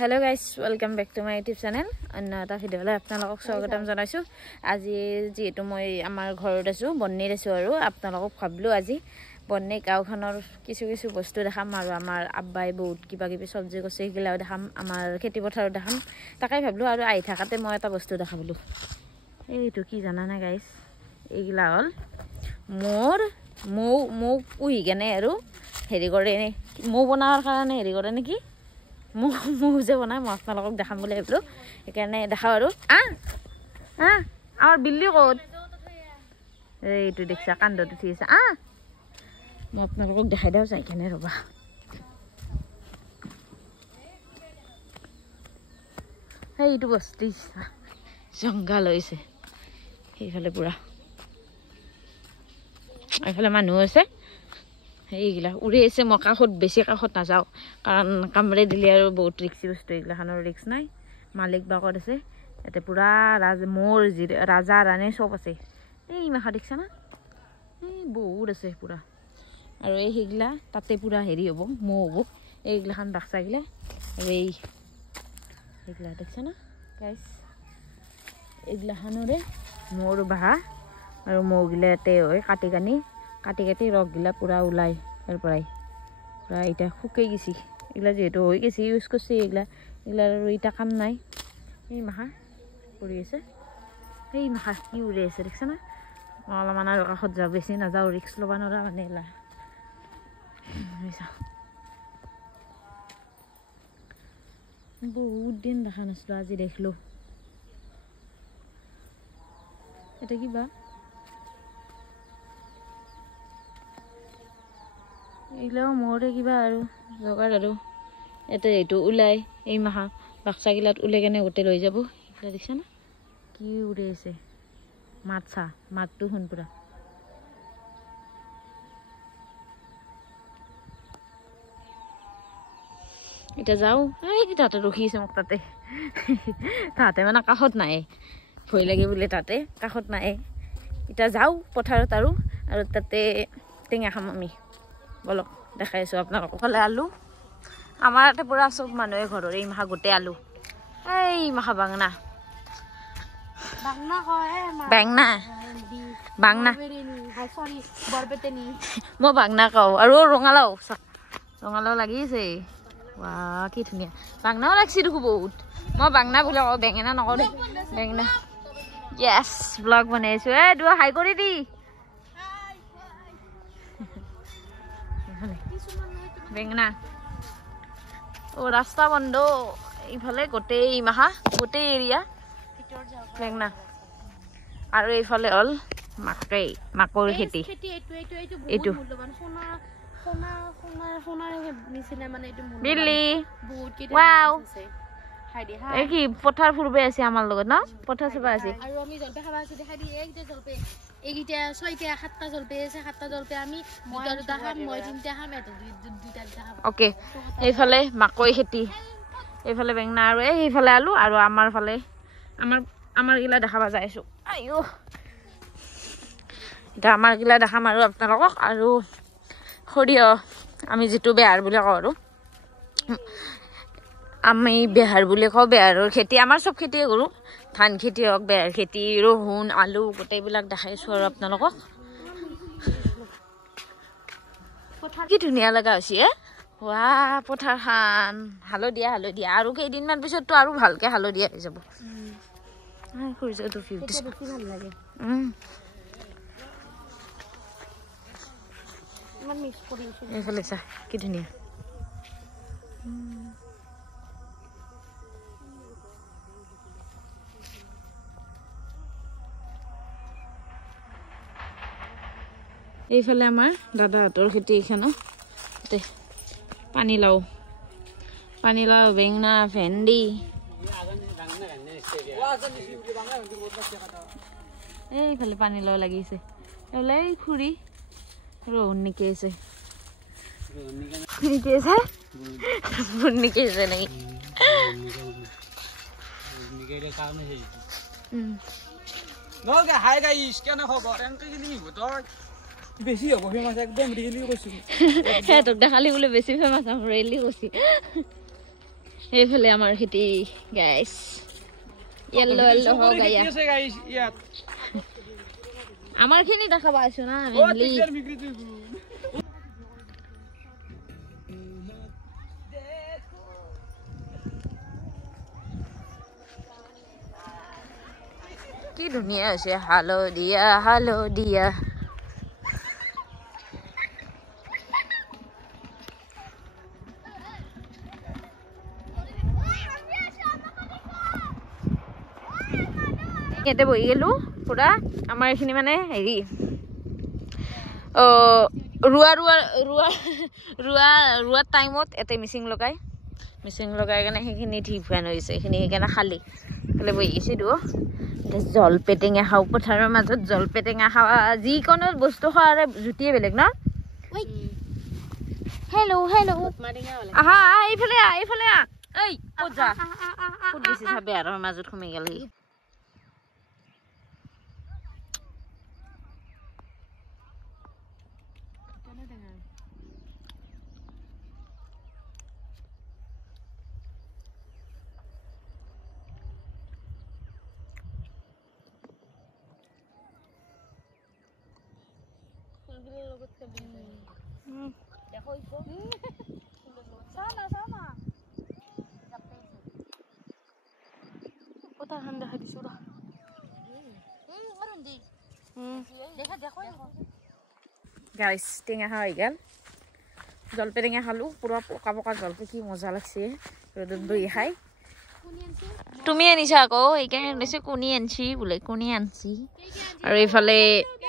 Hello guys, welcome back to my YouTube channel. Anna ta video la apnalok swagatam janaisu. Aji jetu moi amar ghorot asu, bonni asu aru apnalok bhablu aji bonni gaokhonor kisu kisu bostu dekham aru amar abbai bahut kiba kibi sabji kose gila dekham amar kheti pothar dekham takai bhablu aru ai thakate moi eta bostu dekhablu. Eitu ki jana na guys, egila hol mor mou uhi gene aru heri gore ne mou bonar karone heri gore neki মুজে বনাই মই আপোনালোকক দেখাম বুলি ভাবিলো একাৰণে দেখাও আৰু আমাৰ বিল্লি ক'ত এইটো দেখছা কান্দত উঠি আছে মই আপোনালোকক দেখাই দিওঁ যাই কেনে ৰবা এইটো বস্তি জংঘল হৈছে সেইফালে পুৰা এইফালে মানুহ আছে এইগিলা উৰি আছে মই কাষত বেছি কাষত নাযাওঁ কাৰণ কামৰে দিলে আৰু বহুত ৰিক্সি বস্তু এইগিলাখনৰ ৰিক্স নাই মালিক বাকত আছে ইয়াতে পুৰা মোৰ ৰাজা ৰাণী চব আছে এই মাখা দেখিছা না এই বহুত আছে পুৰা আৰু এই সেইগিলা তাতে পুৰা হেৰি হ'ব মৌ হ'ব এইগিলাখান বাক্সা গিলা আৰু এইগিলা দেখিছা না গাইছ এইগিলাখানৰে মোৰ বাহা আৰু মৌগিলা ইয়াতে হয় কাটি কাটি ৰসগিলা পুৰা ওলাই তাৰ পৰাই পুৰা এতিয়া শুকাই গৈছি এইগিলা যিহেতু হৈ গৈছে ইউজ কৰিছে এইগিলা আৰু এতিয়া কাম নাই এই মাখা পৰি আছে এই মাখা কি উৰি আছে দেখিছা না মই অলপমান আৰু কাষত যাওঁ বেছি নাযাওঁ ৰিক্স ল'ব নোৱাৰা মানে এলা বহুত দিন দেখা নাছিলোঁ আজি দেখিলোঁ এটা কিবা এইগিলাও মোৰে কিবা আৰু জগাৰ আৰু ইয়াতে এইটো ওলাই এই মাহা বাক্সাগিলাত ওলাই কেনে গোটেই লৈ যাব এইগিলা দেখিছা না কি উৰি আছে মাতটো শুন পুৰা এতিয়া যাওঁ এই তাতে ৰখি আছে মোক তাতে মানে কাষত নাই ভয় লাগে বোলে তাতে কাষত নাই এতিয়া যাওঁ পথাৰত আৰু তাতে টেঙা খাম আমি বলক দেখাই আছো আপোনালোকক ফালে আলু আমাৰ ইয়াতে পুৰা চব মানুহে ঘৰৰ এই মাখা গোটেই আলু এই মাখা বাংনা মই বাংনা কওঁ আৰু ৰঙালাও লাগিছে ৱাহ কি ধুনীয়া বাংনাও লাগছি দেখো বহুত মই বাংনা বুলি কওঁ বেঙেনা নকওঁ দেই বেঙেনা য়েছ ব্লগ বনাইছো দুৱা হাই কৰি দি বেঙেনা ৰাস্তা বন্ধ এইফালে গোটেই মাহা গোটেই এৰিয়া বেঙেনা আৰু এইফালে হ'ল মাকৰ খেতি এইটো বিল্লি ৱাও এই কি পথাৰ ফুৰবে আছে আমাৰ লগত ন পথাৰ চাবা আছে আৰু আমি জলপে খাবা আছে দেখাই দি এইটা জলপে এইটা 6টা 7টা জলপে আছে 7টা জলপে আমি দুটা খাম মই তিনটা খাম এত দুটা খাম ওকে এইফালে মাকৈ খেতি এইফালে বেঙনা আৰু এইফালে আলু আৰু আমাৰ ফালে আমাৰ গিলা দেখাবা যাইছো আইও এটা আমাৰ গিলা দেখাম আৰু আপোনালোকক আৰু সৰিয়হ আমি যেটো বেহাৰ বুলি কওঁ আৰু আমি বেহাৰ বুলি কওঁ বেহাৰৰ খেতি আমাৰ চব খেতিয়ে কৰোঁ ধান খেতি হওক বেহাৰ খেতি ৰহুন আলু গোটেইবিলাক দেখাইছো আৰু আপোনালোকক কি ধুনীয়া লগা হৈছে ৱা পথাৰখন হালধীয়া আৰু কেইদিনমান পিছততো আৰু ভালকে হালধীয়া হৈ যাব এইফালে চা কি ধুনীয়া এইফালে আমাৰ দাদাহঁতৰ খেতি এইখানো পানীলাও বেঙনা ভেন্দি এইফালে পানীলাও লাগিছে ওলাই খুৰি ৰহুন নিকেছে নেকি হাই গাইস কেন খবৰ এনকে গলি ভুতৰ বেছি হ'ব ফেমাস একদম রিয়েলি কইছি হে তো দেখালি বলে বেশি ফেমাস আম রিয়েলি কইছি এইফালে আমাৰ খেতি গাইছ येलो येलो हो गया कैसे गाइस यार আমাৰ খিনি দেখা পাইছো না ओ टीचर बिक्री तू কি ধুনীয়া আছে হালধীয়া ইয়াতে বহি গেলো পুৰা আমাৰ এইখিনি মানে হেৰি ৰোৱা টাইমত এতে মিচিং লগাই কেনে সেইখিনি ঠিক হোৱা হৈছে সেইখিনি সেইকাৰণে খালী বহি গৈছিলো এতিয়া জলপেটেঙা খাওঁ পথাৰৰ মাজত জলপেটেঙা খাৱা যিকোনো বস্তু খোৱাৰে জুতিয়ে বেলেগ ন হেল্ল' আহা এইফালে এই ক'ত যা ক'ত গৈছে চাবে আৰু মাজত সোমাই গ'ল গাইছ টেঙা খাওয়া হয়ে গেল জলপেটেঙা খালো পুরা পকা পকা জলপে কি মজা লাগছে রোদত বহি খাই তুমি আনিছা আকৌ এইকাৰণে আনিছে কুনি আনছি বোলে কুনি আনছি আৰু এইফালে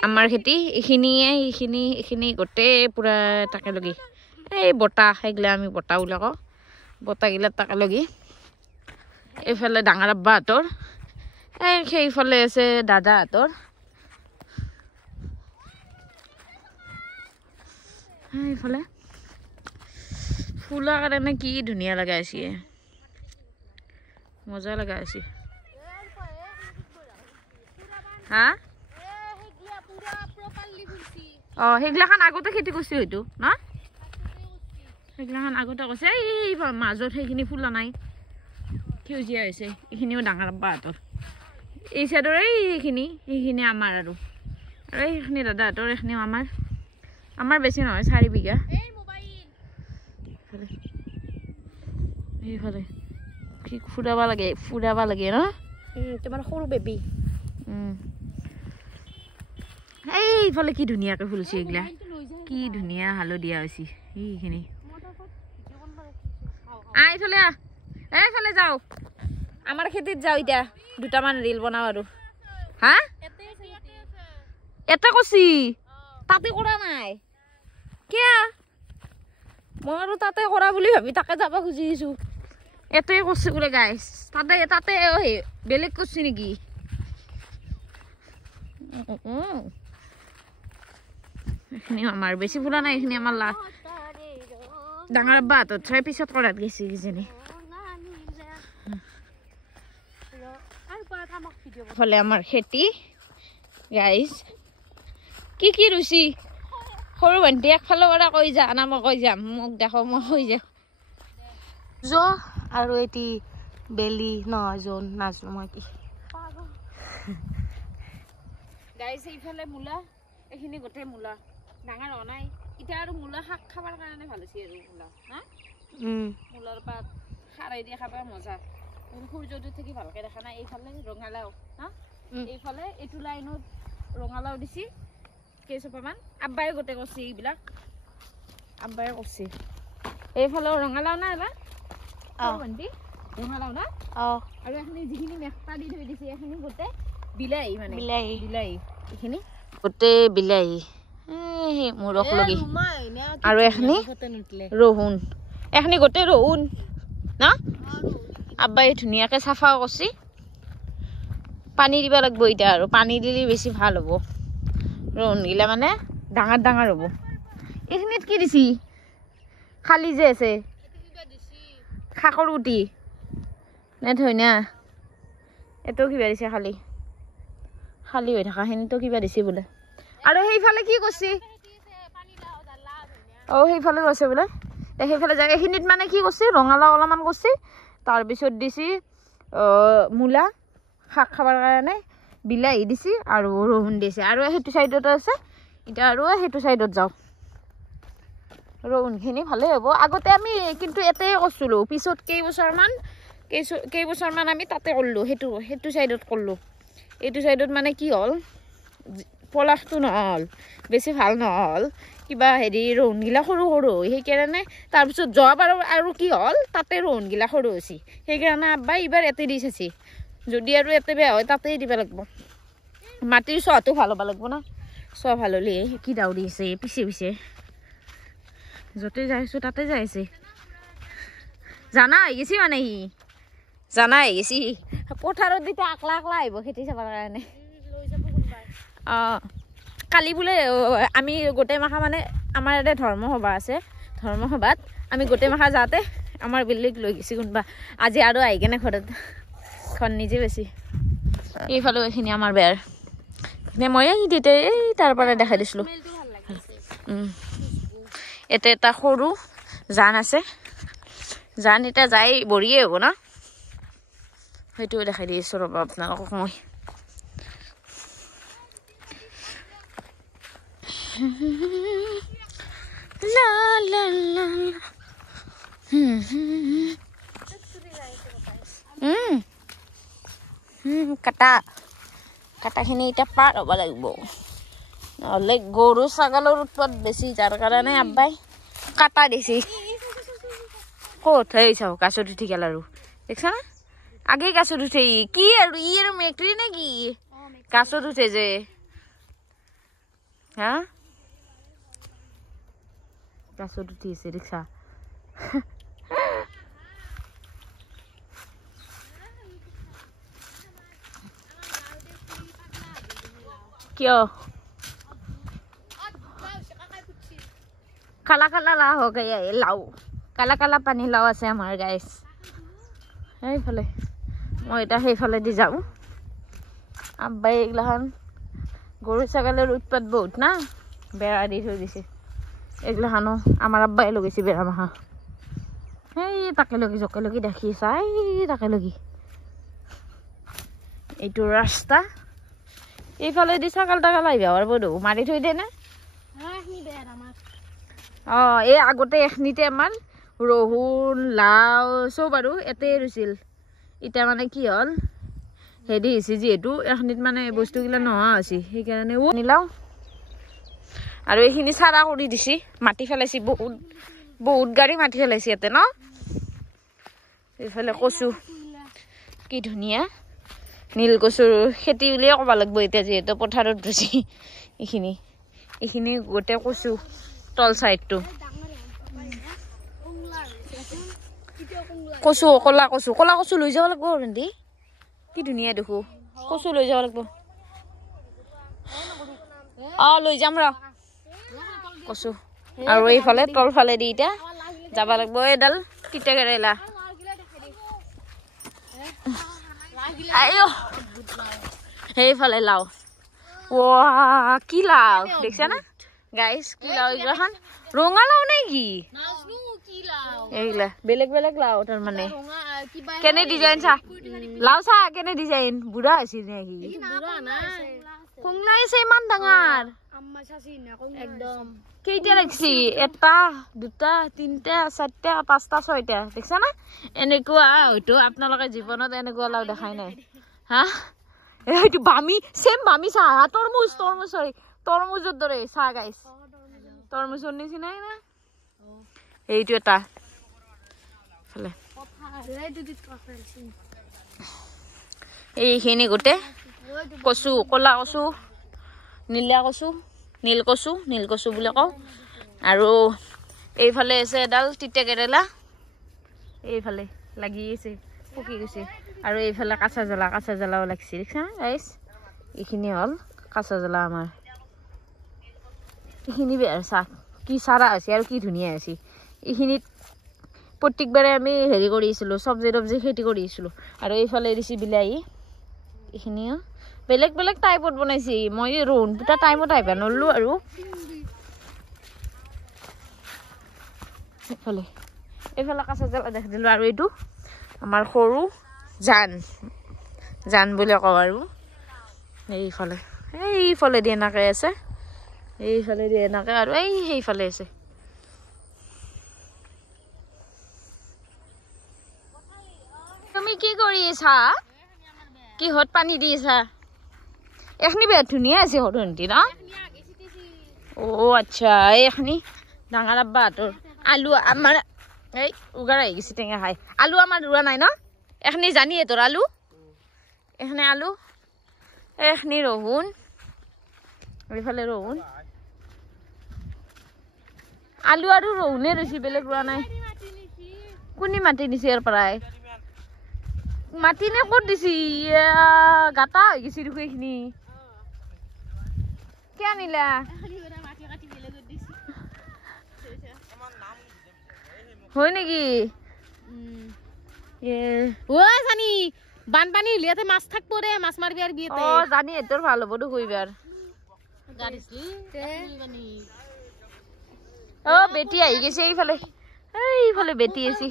আমাৰ খেতি এইখিনি গোটেই পুৰা তাকে লগি এই বতাহ সেইগিলা আমি বতাহ বুলি কওঁ বতাহগিলা তাকে লগি এইফালে ডাঙৰ আব্বাহঁতৰ সেইফালে আছে দাদাহঁতৰ এইফালে ফুলৰ কাৰণে কি ধুনীয়া লগাইছে মজা লগাইছে হা সেইগিলাখান আগতে খেতি কৰিছে হয়তো ন সেইগিলাখান আগতে কৈছে এই মাজত সেইখিনি ফুলা নাই সেউজীয়া হৈছে এইখিনিও ডাঙৰ আব্বাহঁতৰ এই চাইডৰ এইখিনি আমাৰ আৰু এইখিনি দাদাহঁতৰ এইখিনিও আমাৰ বেছি নহয় 4 বিঘা এইফালে কি ফুৰাব লাগে ন তোমাৰ সৰু বেবী এইফালে কি ধুনীয়াকৈ ফুলছে এইগিলা কি ধুনীয়া হালধীয়া হৈছে এইখিনি এইফালে যাওঁ আমাৰ খেতিত যাওঁ এতিয়া দুটামান ৰিল বনাওঁ আৰু হা এটা কৈছি তাতে কৰা নাই কিয় মই আৰু তাতে কৰা বুলি ভাবি তাকে যাব খুজিছো এটাই করছে বলে গাইস তাতে বেলেগ করছে নাকি এখানে আমার বেশি ফুলা নাই এখানে আমার ডাঙৰ আব্বা তো ছয় পিছত কৰাত গেছি কিজানি ফলে আমাৰ খেতি গাইস কি ৰুচি সৰু ভণ্টি একফালৰ পৰা কৈ যা না মই কৈ যাম মোক দেখো মই কৈ যাম আৰু এটি বেলি নজন নাজনো মই কি গাইস এইফালে মূলা এইখিনি গোটেই মূলা ডাঙৰ হোৱা নাই এতিয়া আৰু মূলা শাক খাবৰ কাৰণে ভাল হৈছে আৰু মূলা হা মূলাৰ পাত খাৰাই দি খাব মজা সূৰ্যটো থাকি ভালকে দেখা নাই এইফালে ৰঙালাও হা এইফালে এইটো লাইনত ৰঙালাও দিছি কেইজোপামান আব্বাই গোটেই কৰিছে এইবিলাক আব্বাই কৰিছে এইফালে ৰঙালাও না এলা ভণ্টি ৰঙালাও না আৰু এখিনি যিখিনি মেখটা দি থৈ দিছে এখিনি গোটেই বিলাহী মানে বিলাহী এখিনি গোটেই বিলাহী মুৰখ লগি আৰু এখিনি ৰহুন এখিনি গোটেই ৰহুন না আব্বাই ধুনীয়াকৈ চাফা কৰিছে পানী দিব লাগিব এতিয়া আৰু পানী দিলে বেছি ভাল হ'ব ৰহুন গিলা মানে ডাঙৰ হ'ব এইখিনিত কি দিছি খালি যে আছে শাকৰ গুটি নে ধনিয়া এটো কিবা দিছে খালি হৈ থাকাখিনিতো কিবা দিছে বোলে আৰু সেইফালে কি কৰিছে সেইফালে গৈছে বোলে সেইফালে জায়গাখিনিত মানে কি কৰিছে ৰঙালাও অলপমান কৰিছে তাৰপিছত দিছি মূলা শাক খাবৰ কাৰণে বিলাহী দিছি আৰু ৰহুন দিছে আৰু সেইটো সাইডত আছে এটা আৰু সেইটো সাইডত যাও ৰহুনখিনি ভালে হ'ব আগতে আমি কিন্তু এতেই কৰিছিলো পিছত কেইবছৰমান আমি তাতে কৰিলো সেইটো সাইডত কৰিলো এইটো সাইডত মানে কি হ'ল পলাশটো নহল বেছি ভাল নহল কিবা হেৰি ৰহুনগিলা সৰু সৰু সেইকাৰণে তাৰপিছত যোৱাবাৰ আৰু কি হ'ল তাতে ৰহুনগিলা সৰু হৈছে সেইকাৰণে আব্বাই এইবাৰ এতে দি চাইছে যদি আৰু এতে বেয়া হয় তাতেই দিব লাগিব মাটিৰ চোৱাটো ভাল হ'ব লাগিব না চোৱা ভাল হ'লে কি দাউৰি আছে পিছে পিছে য'তে যাইছোঁ তাতে যাইছে জানা হৈ গেছি মানে সি জানা হৈ গেছি পথাৰত যেতিয়া আকলা আকলা আহিব খেতি চাবৰ কাৰণে কালি বোলে আমি গোটেই মাখা মানে আমাৰ ইয়াতে ধৰ্মসভা আছে ধৰ্মসভাত আমি গোটেই মাখা যাওঁতে আমাৰ বিল্ডিং লৈ গৈছি কোনোবা আজি আৰু আহি কেনে ঘৰত ঘৰ নিজে বেছি এইফালেও এইখিনি আমাৰ বেয়াৰ মই তেতিয়া এই তাৰ পৰা দেখাই দিছিলোঁ এতে এটা সৰু জান আছে জান এতিয়া যাই বঢ়িয়ে হ'ব না সেইটোও দেখাই দি আছোঁ ৰ'বা আপোনালোকক মই লা লা লা কাটাখিনি এতিয়া পাৰ হ'ব লাগিব নহ'লে গৰু ছাগলৰ উৎপাত বেছি যাৰ কাৰণে আব্বাই কাটা দিছি ক'ত সেই চাওঁ গাছত উঠি গেল আৰু দেখছা না আগে গাছত উঠে কি আৰু ই আৰু মেকুৰী নে কি গাছত উঠে যে হা গাছত উঠি আছে দেখছা কিয় কালা কালা লাও হৈ গৈ লাও কালা কালা পানী লাও আছে আমাৰ গাইছ সেইফালে মই এতিয়া সেইফালে দি যাওঁ আব্বাই এইগিলাখান গৰু ছাগলীৰ উৎপাত বহুত না বেৰা দি থৈ দিছে এইগিলাখানো আমাৰ আব্বাই লগাইছে বেৰা মাখা সেই তাকে লগি জকে লগি দেখি চাই তাকে লগি এইটো ৰাস্তা এইফালে দি ছাগল তাগল আহিব পাৰব মাৰি থৈ দে না এই আগতে এখনিতে আমাৰ ৰহুন লাও চব আৰু এতেই ৰুইছিল এতিয়া মানে কি হ'ল হেৰি হৈছে যিহেতু এখনিত মানে বস্তুগিলা নোহোৱা হৈছে সেইকাৰণে নিলাও আৰু এইখিনি চাৰা কৰি দিছি মাটি ফেলাইছি বহুত গাড়ী মাটি ফেলাইছি ইয়াতে ন এইফালে কচু কি ধুনীয়া নীল কচুৰ খেতি বুলিয়ে ক'ব লাগিব এতিয়া যিহেতু পথাৰত ৰুইছি এইখিনি গোটেই কচু তল চাইডটো কচু কলা কচু লৈ যাব লাগিব ৰন্ধি কি ধুনীয়া দেখো কচু লৈ যাব লাগিব লৈ যাম ৰ কচু আৰু এইফালে তলফালে দি এতিয়া যাব লাগিব এইডাল তিতা কেৰেলা সেইফালে লাও কি লাও দেখছা না গাইছ কি লাও এইগিলাখান ৰঙা লাও নে কি এইগিলা বেলেগ বেলেগ লাও তাৰমানে কেনে ডিজাইন চা লাও চা কেনে ডিজাইন বুঢ়া হৈছে নেকি কংনাইছে ইমান ডাঙৰ কেইটা লাগছি এটা দুটা তিনটা চাৰটা পাঁচটা ছয়টা দেখছা না এনেকুৱা হয়তো আপোনালোকে জীৱনত এনেকুৱা লাও দেখাই নাই হা এইটো বামি চেম বামি চাহ তৰমুজৰ দৰে চাহ গাইছ তৰমুজৰ নিচিনাই না এইটো এটা এইখিনি গোটেই কচু কলা কচু নীলা কচু নীল কচু বুলি কওঁ আৰু এইফালে আছে এডাল তিতা কেৰেলা এইফালে লাগি আছে পকি গৈছে আৰু এইফালে কাঁচা জ্বলাও লাগিছে দেখছা গাইছ এইখিনি হ'ল কাঁচা জ্বলা আমাৰ এইখিনি বেয়া চাহ কি চাৰা হৈছে আৰু কি ধুনীয়া হৈছে এইখিনিত প্ৰত্যেকবাৰে আমি হেৰি কৰিছিলোঁ চব্জি খেতি কৰিছিলোঁ আৰু এইফালে দিছি বিলাহী এইখিনিও বেলেগ বেলেগ টাইপত বনাইছে মই ৰহুন দুটা টাইমত আহিব নৰলোঁ আৰু এইফালে কাঁচা জ্বলা দেখাই দিলোঁ আৰু এইটো আমাৰ সৰু জান বুলি কওঁ আৰু এইফালে দি এনেকৈ আছে এইফালে দি এনেকৈ আৰু সেইফালে আছে তুমি কি কৰি আছা কিহত পানী দি আছা এখনি বিৰাট ধুনীয়া আছে সৰুন্তি ন আচ্ছা এইখিনি ডাঙৰ আব্বাহঁতৰ আলু আমাৰ এই উগাৰ আহি গৈছে টেঙা খাই আলু আমাৰ ৰোৱা নাই ন এখনি জানিয়ে তোৰ আলু এখনি আলু এখনি ৰহুন এইফালে ৰহুন আলু আৰু ৰহুনে ৰৈছে বেলেগ ৰোৱা নাই কোনে মাটি দিছে ইয়াৰ পৰাই মাটি নে ক'ত দিছি গাটা হৈ গৈছে দেখো এইখিনি কি আনিলা হয় নেকি জানি বানপানী হলিয়াতে মাছ থাকবো দে মাছ মারবি আর বিয়েতে জানি এতোর ভালো বড় কইবার বেটি আহি গেছে এইফালে বেটি আছি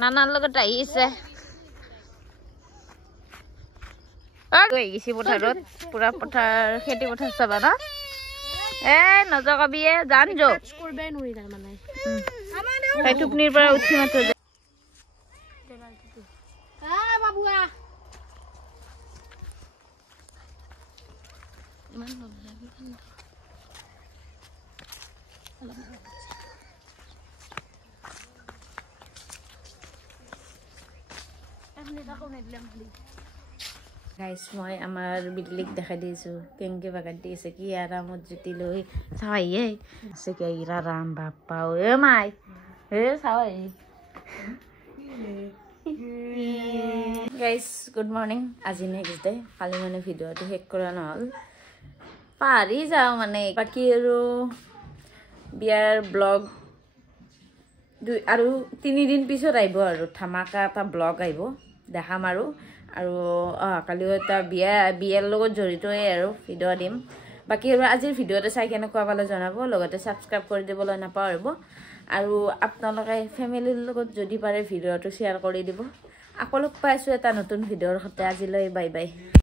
নানার লগত আহি আছে আহি গেছি পথাৰত পুৰা পথাৰ খেতি পথাৰ চাবা না নজকাবি জান যো কৰবে নই তাৰ মানে তাই টুপনিৰ পৰা উঠি মাত্ৰ বাবুয়া গাইছ মই আমাৰ বিল্লিক দেখাই দিছোঁ কেংকে বাগাত দি আছে কি আৰামত জুতি লৈ চাৱাইয়ে আছে কি ৰাম বাপ্পা মাই চাৱাই গাইছ গুড মৰ্ণিং আজি নেক্সট ডে কালি মানে ভিডিঅ'টো শেষ কৰা নহ'ল পাহৰি যাওঁ মানে বাকী আৰু বিয়াৰ ব্লগ আৰু 3 দিন পিছত আহিব আৰু ধামাকা এটা ব্লগ আহিব দেখাম আৰু অহাকালিও এটা বিয়াৰ লগত জড়িতই আৰু ভিডিঅ' দিম বাকী আৰু আজিৰ ভিডিঅ'টো চাই কেনেকুৱা পালে জনাব লগতে ছাবস্ক্ৰাইব কৰি দিবলৈ নাপাহৰিব আৰু আপোনালোকে ফেমিলিৰ লগত যদি পাৰে ভিডিঅ'টো শ্বেয়াৰ কৰি দিব আকৌ লগ পাইছোঁ এটা নতুন ভিডিঅ'ৰ সৈতে আজিলৈ বাই বাই